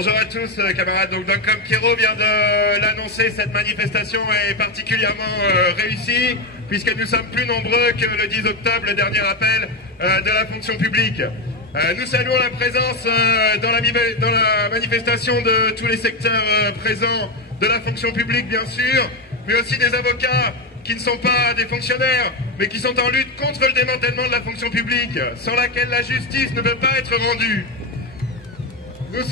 Bonjour à tous camarades, donc comme Pierrot vient de l'annoncer, cette manifestation est particulièrement réussie puisque nous sommes plus nombreux que le 10 octobre, le dernier appel de la fonction publique. Nous saluons la présence dans la manifestation de tous les secteurs présents de la fonction publique bien sûr, mais aussi des avocats qui ne sont pas des fonctionnaires, mais qui sont en lutte contre le démantèlement de la fonction publique, sans laquelle la justice ne peut pas être rendue. Nous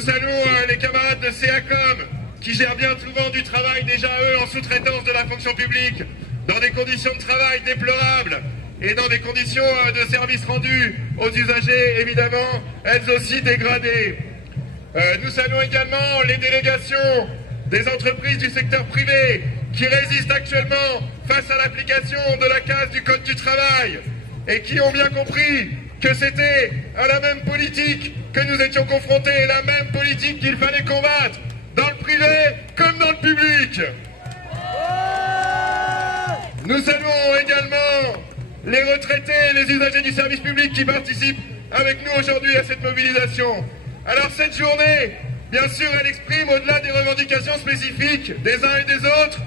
saluons les camarades de CEACOM qui gèrent bien souvent du travail déjà eux en sous-traitance de la fonction publique, dans des conditions de travail déplorables et dans des conditions de service rendu aux usagers évidemment, elles aussi dégradées. Nous saluons également les délégations des entreprises du secteur privé qui résistent actuellement face à l'application de la case du Code du travail et qui ont bien compris que c'était à la même politique que nous étions confrontés, la même politique qu'il fallait combattre dans le privé comme dans le public. Nous saluons également les retraités et les usagers du service public qui participent avec nous aujourd'hui à cette mobilisation. Alors cette journée, bien sûr, elle exprime au-delà des revendications spécifiques des uns et des autres,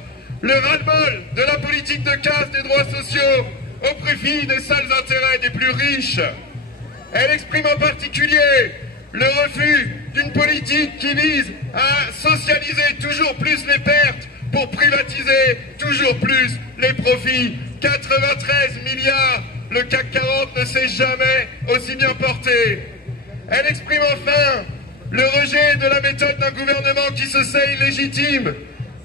le ras-le-bol de la politique de casse des droits sociaux au profit des seuls intérêts des plus riches. Elle exprime en particulier le refus d'une politique qui vise à socialiser toujours plus les pertes pour privatiser toujours plus les profits. 93 milliards, le CAC 40 ne s'est jamais aussi bien porté. Elle exprime enfin le rejet de la méthode d'un gouvernement qui se sait illégitime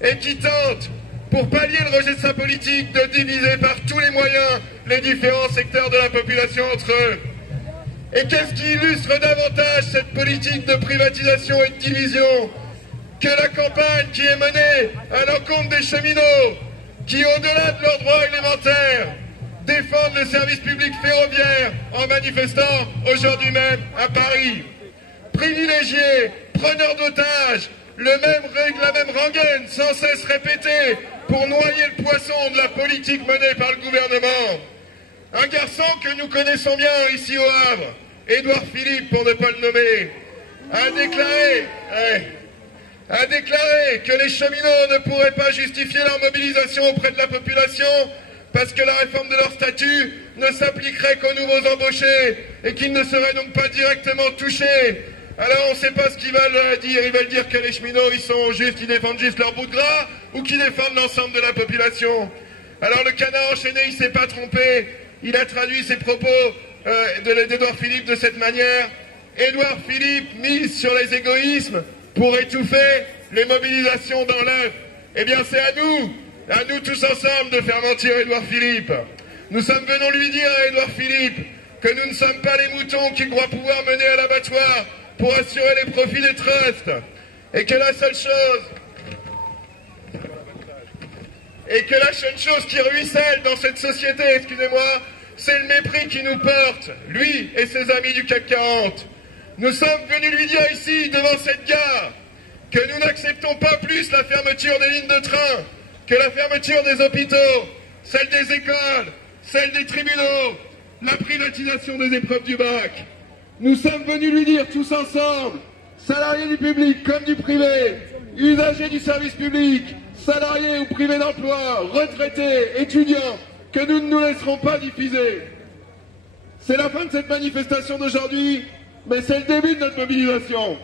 et qui tente, pour pallier le rejet de sa politique, de diviser par tous les moyens les différents secteurs de la population entre eux. Et qu'est-ce qui illustre davantage cette politique de privatisation et de division que la campagne qui est menée à l'encontre des cheminots qui, au-delà de leurs droits élémentaires, défendent le service public ferroviaire en manifestant aujourd'hui même à Paris. Privilégiés, preneurs d'otages, la même rengaine sans cesse répétée pour noyer le poisson de la politique menée par le gouvernement. Un garçon que nous connaissons bien ici au Havre, Édouard Philippe pour ne pas le nommer, a déclaré que les cheminots ne pourraient pas justifier leur mobilisation auprès de la population parce que la réforme de leur statut ne s'appliquerait qu'aux nouveaux embauchés et qu'ils ne seraient donc pas directement touchés. Alors on ne sait pas ce qu'ils veulent dire. Ils veulent dire que les cheminots ils défendent juste leur bout de gras ou qu'ils défendent l'ensemble de la population. Alors le canard enchaîné il ne s'est pas trompé. Il a traduit ses propos d'Édouard Philippe de cette manière. Édouard Philippe mise sur les égoïsmes pour étouffer les mobilisations dans l'œuf. Eh bien c'est à nous tous ensemble de faire mentir Édouard Philippe. Nous sommes venus lui dire à Édouard Philippe que nous ne sommes pas les moutons qu'il croit pouvoir mener à l'abattoir pour assurer les profits des trusts. Et que la seule chose qui ruisselle dans cette société, excusez-moi, c'est le mépris qui nous porte, lui et ses amis du CAC 40. Nous sommes venus lui dire ici, devant cette gare, que nous n'acceptons pas plus la fermeture des lignes de train, que la fermeture des hôpitaux, celle des écoles, celle des tribunaux, la privatisation des épreuves du bac. Nous sommes venus lui dire tous ensemble, salariés du public comme du privé, usagers du service public, salariés ou privés d'emploi, retraités, étudiants, que nous ne nous laisserons pas diffuser. C'est la fin de cette manifestation d'aujourd'hui, mais c'est le début de notre mobilisation.